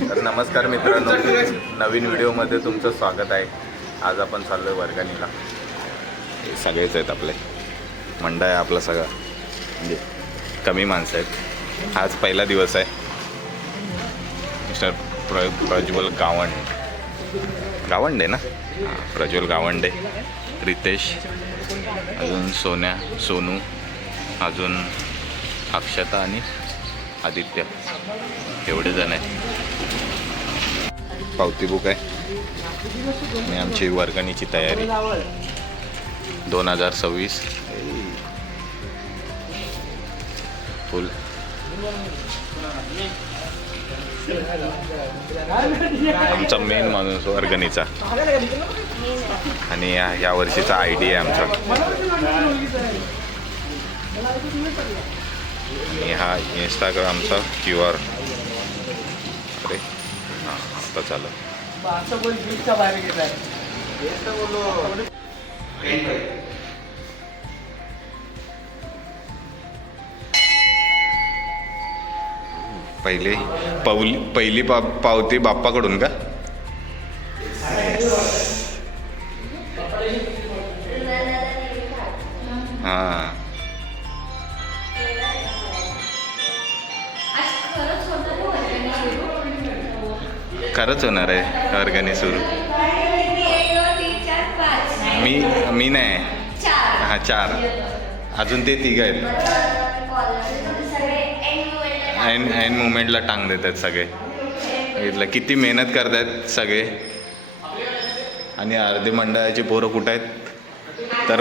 तर नमस्कार मित्रांनो, नवीन व्हिडिओमध्ये तुमचं स्वागत आहे. आज आपण चाललो आहे वर्गणीला. हे सगळेच आहेत, आपले मंडळ आहे आपला सगळा, म्हणजे कमी माणसं आहेत. आज पहिला दिवस आहे. मिस्टर प्रज्वल गावंडे ना, प्रज्वल गावंडे, रितेश, अजून सोनू, अजून अक्षता आणि आदित्य, एवढे जण आहे. पावती बुक आहे आणि आमची वर्गणीची तयारी 2026 फुल. आमचा मेन माणूस वर्गणीचा आणि या वर्षीचा ID आहे आमचा. आणि हा इंस्टाग्रामचा QR. अरे हां, आता चालू. पहिली पावती बाप्पाकडून का? हां, खरंच होणार आहे वर्गणी सुरू. मी नाही. हां, 4 अजून ते 3 आहेत. ऐन मुमेंटला टांग देतात सगळे. बघितलं किती मेहनत करतात सगळे. आणि अर्धी मंडळाची पोरं कुठं आहेत तर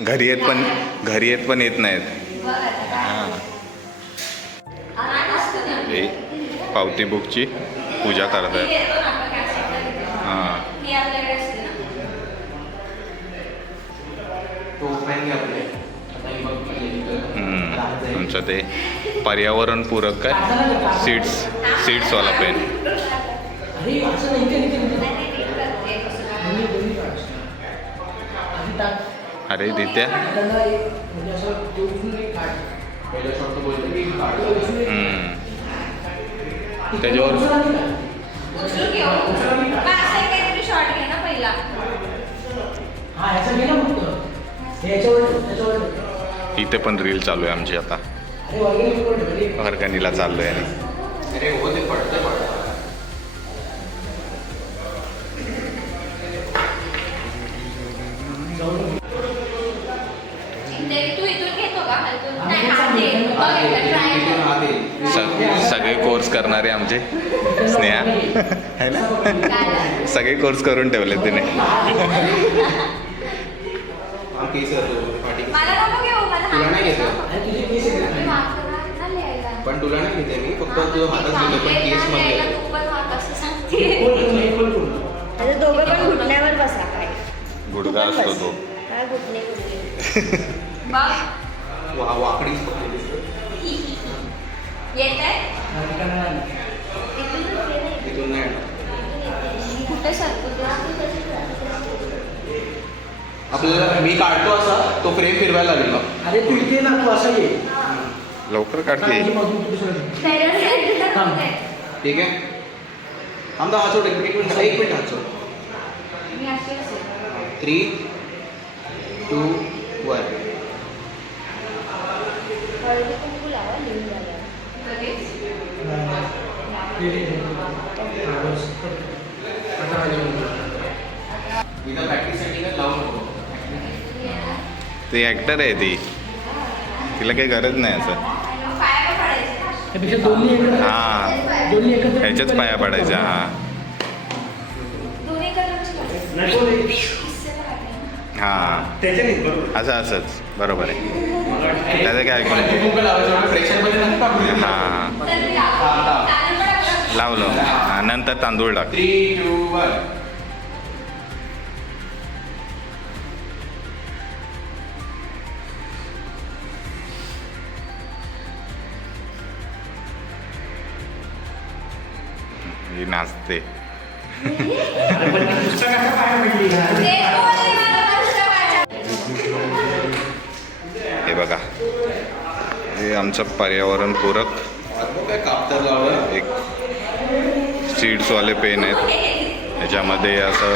घरी येत पण येत नाहीत. हां, हे पावती बुकची पूजा करतात. हां, आमचं ते पर्यावरणपूरक काय सीड्सवाला पेन. अरे दित्या, त्याच्यावर इथे पण रील चालू आहे आमची. आता वर्गणीला चाललोय आणि सगळे कोर्स करणारे आमचे स्नेहा आहे ना, सगळे कोर्स करून ठेवले तिने. पण तुला नाही घेते मी, फक्त तुझं हातच घेतो. पण केस मध्ये दोघं पण घुटण्यावर बसा. काय गुडघा असतो तो. काय घुटणे वाकडी इथून नाही. आपल्याला मी काढतो असा, तो फ्रेम फिरवायला लागेल. अरे तू इथे ना, तू असं ये. लवकर काढते. ठीक आहे, आमचा हात सोड. एक मिनिट हात सोड. 3, 2, 1. ती ॲक्टर आहे, तिला काही गरज नाही असं. हां, ह्याच्याच पाया पडायच्या. हां हां, असंच बरोबर आहे. त्याचं काय ऐकून हां लावलं, नंतर तांदूळ टाक. 3, 2, 1. ही नाचते. हे बघा, हे आमचं पर्यावरणपूरक काय कापतर लावलं एक सीड्सवाले पेन आहेत. त्याच्यामध्ये असं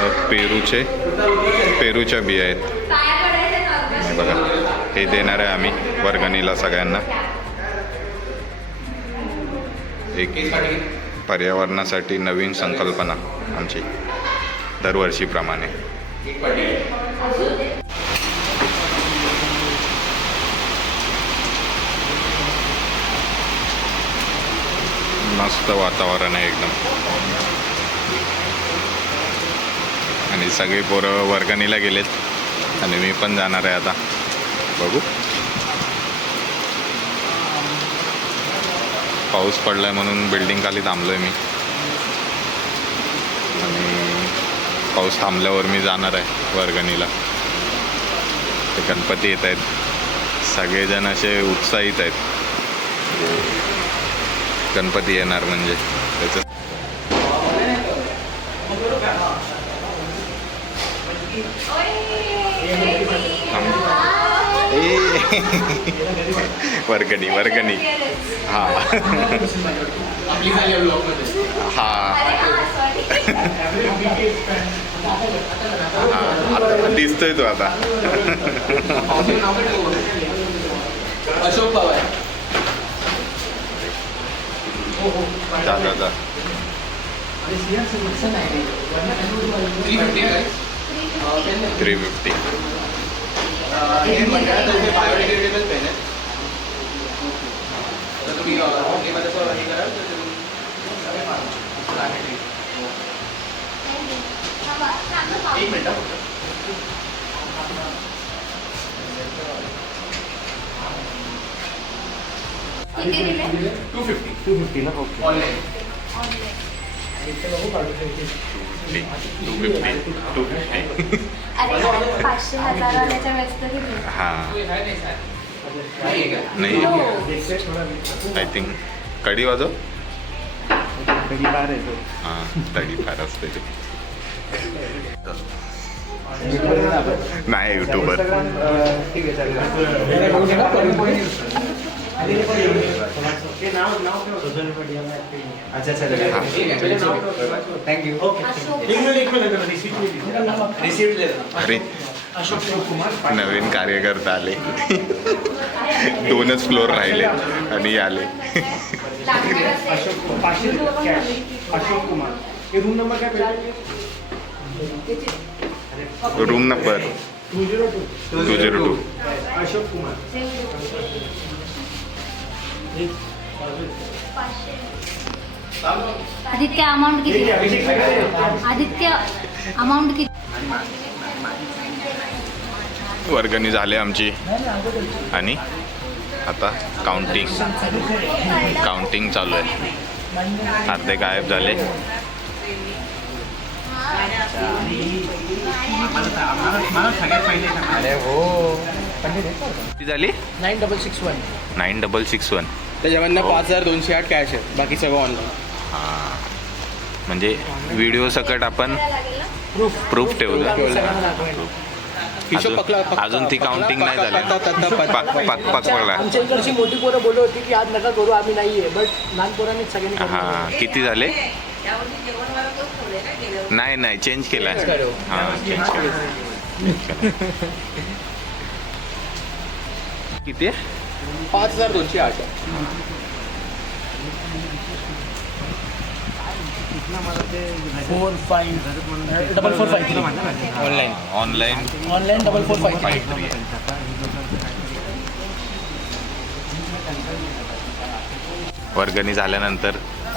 पेरूच्या बिया आहेत. हे बघा, हे देणार आहे आम्ही वर्गणीला सगळ्यांना. एक पर्यावरणासाठी नवीन संकल्पना आमची दरवर्षीप्रमाणे. मस्त वातावरण आहे एकदम. आणि सगळे पोरं वर्गणीला गेलेत आणि मी पण जाणार आहे आता. बघू. पाऊस पडलाय म्हणून बिल्डिंग खाली थांबलोय मी. आणि पाऊस थांबल्यावर मी जाणार आहे वर्गणीला. ते गणपती येत आहेत. सगळेजण असे उत्साहित आहेत. गणपती येणार म्हणजे त्याचं. वर्गणी हा हा आता दिसतोय तो आता. अशोक पवार. जा 350. हे मंडळातर्फे बायोडिग्रेडेबल पेन आहे. तर तुम्ही हे कराल तर एक मिनिट. किती दिले? 250 ना. ओके. ऑनलाईन. 250. अरे 500,000 वाल्याच्या वेळेस तर दिले. हां नाही आय थिंक कडी वाजव. हां तडी फार असते ते. नाही युट्यूबर. थँक्यू. अरे नवीन कार्यकर्ता आले. 2च फ्लोर राहिले आणि आले. अशोक कुमार. रूम नंबर काय? Room number 202. Ashok Kumar. Aditya amount किती? आदित्य अमाऊंट किती? वर्गणी झाली आमची आणि आता काउंटिंग चालू आहे. अर्धे गायब झाले. अरे हो. किती झाली? 9661. त्याच्यामधनं 5208 कॅश आहे. बाकी सगळं ऑनलाईन. हां म्हणजे व्हिडिओ सकट आपण प्रूफ ठेवलं. अजून ती काउंटिंग नाही झाली. पकडला. आमच्या इकडची मोठी पोरं बोलत होती की आज नका करू, आम्ही नाहीये. बट लहान पोरांनी सगळ्यांनी हां किती झाले? नाही चेंज केला. हां चेंज केला. किती आहे? 5208. ऑनलाईन 4453. वर्गणी झाल्यानंतर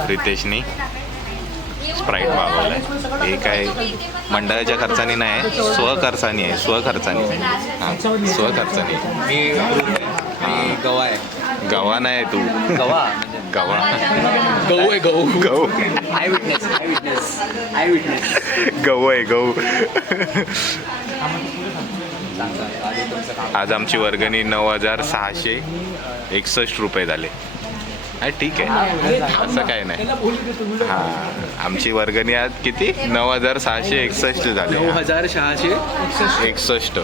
रितेशनी स्प्राईट मागवलाय. हे काय मंडळाच्या खर्चाने नाही, स्वखर्चाने आहे. हां स्वखर्चाने. मी गवा आहे. गवा नाही तू. गवा गहू आहे. गहू. I witness. गहू आहे गहू. आज आमची वर्गणी 9661 रुपये झाले. ठीक आहे, असं काय नाही. हां आमची वर्गणी आज किती? 9661 झाले. 9661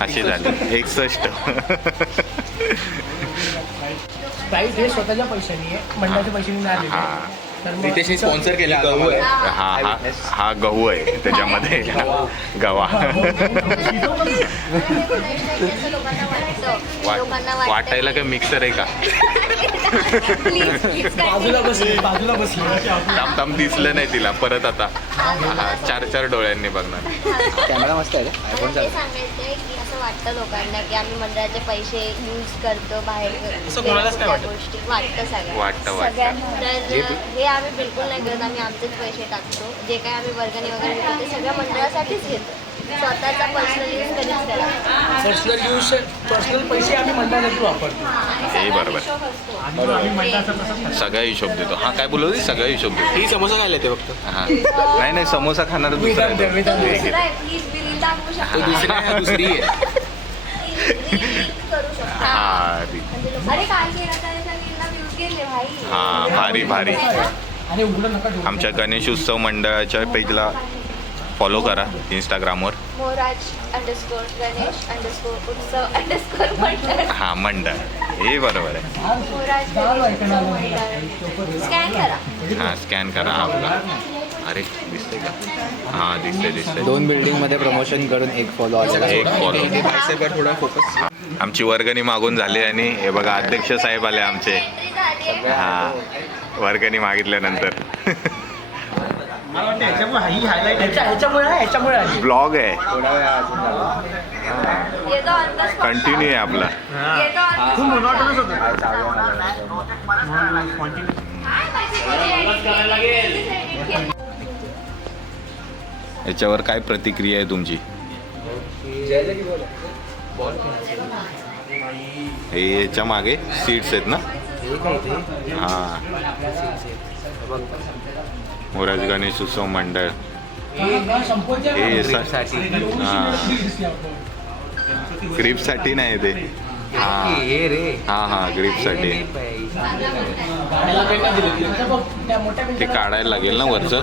असे झाले. 61. प्राईस हे स्वतःच्या पैशानी आहे, मंडळाच्या पैशानी नाही आलेले. हां तर मग रितेशने स्पॉन्सर केला गहू आहे. हा गहू आहे त्याच्यामध्ये गवा वाटायला काय मिक्सर आहे का? बाजूला बसली थांब दिसलं नाही तिला परत आता. हा 4 डोळ्यांनी बघणार. कॅमेरा मस्त आहे का? आयफोन ते सांगायचंय की असं वाटतं लोकांना की आम्ही मंडळाचे पैसे यूज करतो बाहेर असं कोणालाच नाही वाटत. गोष्टी वाटतं वाटतं. तर हे आम्ही बिलकुल नाही करत. आम्ही आमचेच पैसे टाकतो. जे काय आम्ही वर्गणी वगैरे घेतो ते सगळ्या मंडळासाठीच घेतो. स्वतःचा पर्सनल यूज कधीच करा. पर्सनल पैसे आम्ही मंडळासाठी वापरतो. हे बरोबर सगळा हिशोब देतो. हा काय बोलवली सगळा हिशोब देतो. ही समोसा खायला ते फक्त. हा नाही समोसा खाणार दुसरा आहे तो. दुसरा आहे प्लीज बिल दाखवू शकतो. दुसरी आहे. करू शकतो. हा अरे काय केलं त्याच्या रीलला व्ह्यूज गेले भाई. हा भारी आणि उघडं नका ठेवू. आमच्या गणेश उत्सव मंडळाच्या पेजला फॉलो करा इंस्टाग्रामवर. मोराज _ गणेश _ उत्सव _ मंडळ. हा मंडळ हे बरोबर आहे. मोराज स्कॅन करा. हा स्कॅन करा हा बघा. अरे दिसते का? हा दिसते 2 बिल्डिंग मध्ये प्रमोशन करून एक फॉलो एक फॉलो. बायसेपवर थोडा फोकस. आमची वर्गणी मागून झाली आणि हे बघा अध्यक्ष साहेब आले आमचे. हा वर्गणी मागितल्यानंतर ह्याच्यामुळे आली. ब्लॉग आहे येतो on the spot. कंटिन्यू आहे आपला. येतो on the spot. याच्यावर काय प्रतिक्रिया आहे तुमची? हे याच्या मागे सीट्स आहेत ना? हा मोराज गणेश उत्सव मंडळ हे ग्रीपसाठी नाही ते. हा ग्रीपसाठी ते काढायला लागेल ना वरचं.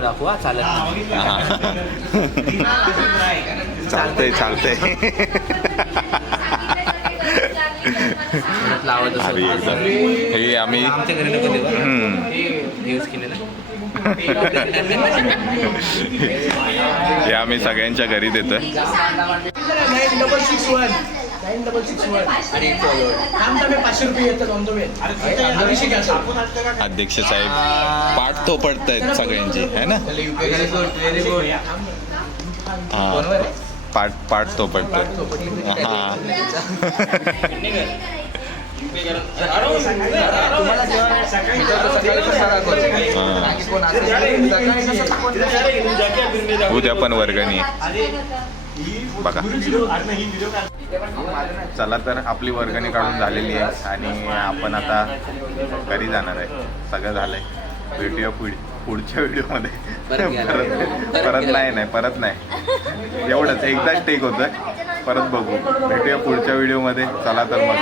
चालतंय अरे एकदम हे आम्ही हे आम्ही सगळ्यांच्या घरी देतोय. 9661 500 रुपये येतात ऑन द वे. अध्यक्ष साहेब पाठ तो पडतायत सगळ्यांची है ना? हा पाठ तो पडतायत. हा उद्या पण वर्गणी बघा. चला तर आपली वर्गणी काढून झालेली आहे आणि आपण आता घरी जाणार आहे. सगळं झालंय. भेटूया पुढच्या व्हिडिओमध्ये. परत नाही एवढंच एकदाच टेक होतं. परत बघू. भेटूया पुढच्या व्हिडिओमध्ये. चला तर मग.